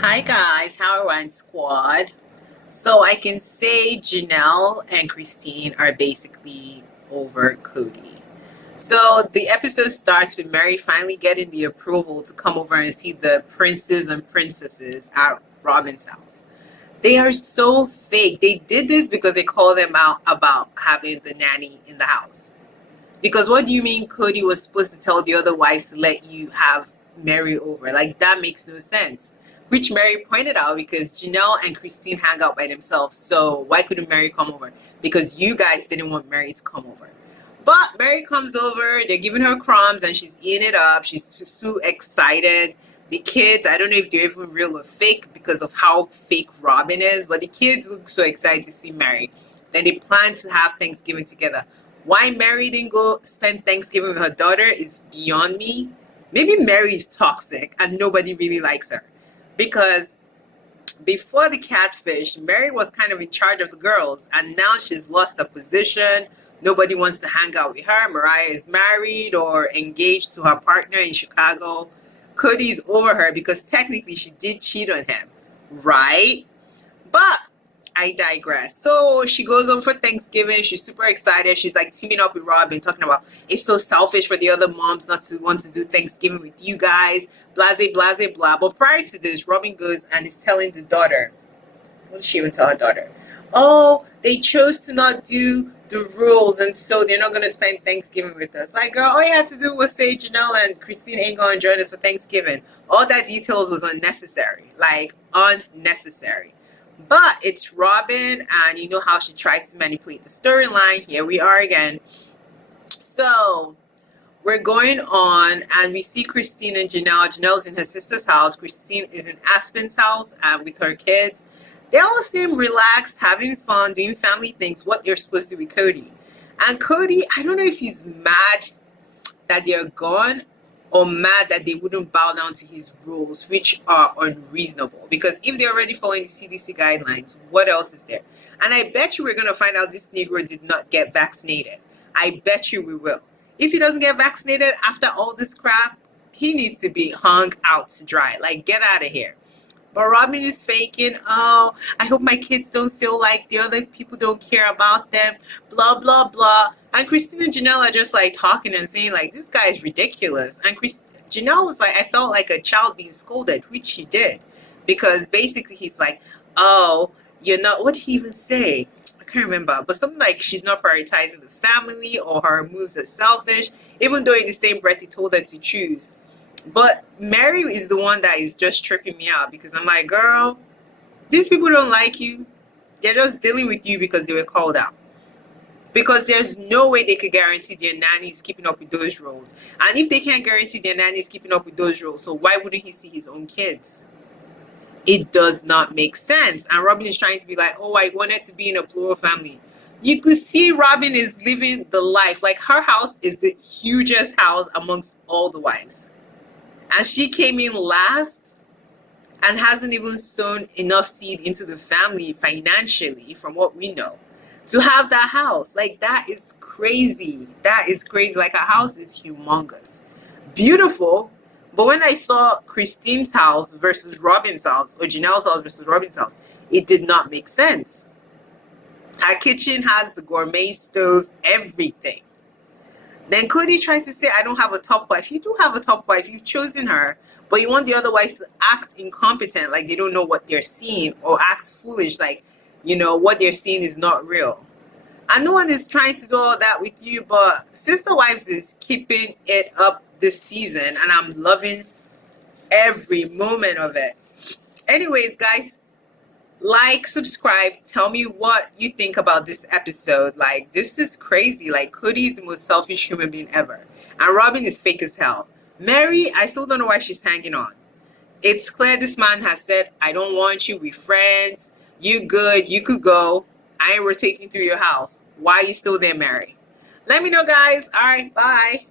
Hi guys, how are Rants squad? So I can say Janelle and Christine are basically over Cody. So the episode starts with Meri finally getting the approval to come over and see the princes and princesses at Robyn's house. They are so fake. They did this because they called them out about having the nanny in the house. Because what do you mean Cody was supposed to tell the other wives to let you have Meri over? Like, that makes no sense. Which Meri pointed out because Janelle and Christine hang out by themselves. So why couldn't Meri come over? Because you guys didn't want Meri to come over. But Meri comes over, they're giving her crumbs and she's eating it up. She's so excited. The kids, I don't know if they're even real or fake because of how fake Robyn is, but the kids look so excited to see Meri. Then they plan to have Thanksgiving together. Why Meri didn't go spend Thanksgiving with her daughter is beyond me. Maybe Meri is toxic and nobody really likes her. Because before the catfish, Meri was kind of in charge of the girls, and now she's lost her position. Nobody wants to hang out with her. Mariah is married or engaged to her partner in Chicago. Cody's over her because technically she did cheat on him, right? But I digress. So she goes over for Thanksgiving. She's super excited. She's like teaming up with Robyn, talking about it's so selfish for the other moms not to want to do Thanksgiving with you guys. Blase, blase, blah. But prior to this, Robyn goes and is telling the daughter, what did she even tell her daughter? Oh, they chose to not do the rules, and so they're not going to spend Thanksgiving with us. Like, girl, all you had to do was say Janelle and Christine ain't going to join us for Thanksgiving. All that details was unnecessary. Like, unnecessary. But it's Robyn, and you know how she tries to manipulate the storyline. Here we are again. So we're going on, and we see Christine and Janelle. Janelle's in her sister's house. Christine is in Aspen's house with her kids. They all seem relaxed, having fun, doing family things, what they're supposed to be Cody. And Cody, I don't know if he's mad that they're gone or mad that they wouldn't bow down to his rules, which are unreasonable. Because if they're already following the CDC guidelines, what else is there? And I bet you we're going to find out this Negro did not get vaccinated. I bet you we will. If he doesn't get vaccinated after all this crap, he needs to be hung out to dry. Like, get out of here. But Robyn is faking. Oh, I hope my kids don't feel like the other people don't care about them. Blah, blah, blah. And Christine and Janelle are just like talking and saying like, this guy is ridiculous. And Janelle was like, I felt like a child being scolded, which she did. Because basically he's like, oh, you're not, what did he even say? I can't remember. But something like she's not prioritizing the family or her moves are selfish. Even though in the same breath he told her to choose. But Meri is the one that is just tripping me out because I'm like, girl, these people don't like you. They're just dealing with you because they were called out. Because there's no way they could guarantee their nannies keeping up with those rules. And if they can't guarantee their nannies keeping up with those rules, so why wouldn't he see his own kids? It does not make sense. And Robyn is trying to be like, oh, I wanted to be in a plural family. You could see Robyn is living the life. Like, her house is the hugest house amongst all the wives. And she came in last and hasn't even sown enough seed into the family financially, from what we know, to have that house. Like, that is crazy. That is crazy. Like, her house is humongous. Beautiful. But when I saw Christine's house versus Robyn's house, or Janelle's house versus Robyn's house, it did not make sense. Her kitchen has the gourmet stove, everything. Then Cody tries to say, I don't have a top wife. You do have a top wife. You've chosen her. But you want the other wives to act incompetent, like they don't know what they're seeing, or act foolish, like, you know, what they're seeing is not real. And no one is trying to do all that with you, but Sister Wives is keeping it up this season, and I'm loving every moment of it. Anyways, guys, like, subscribe, tell me what you think about this episode. Like, this is crazy. Like, Cody is the most selfish human being ever, and Robyn is fake as hell. Meri, I still don't know why she's hanging on. It's clear this man has said, I don't want you, we friends, you good, you could go, I ain't rotating through your house. Why are you still there, Meri? Let me know, guys. All right, bye.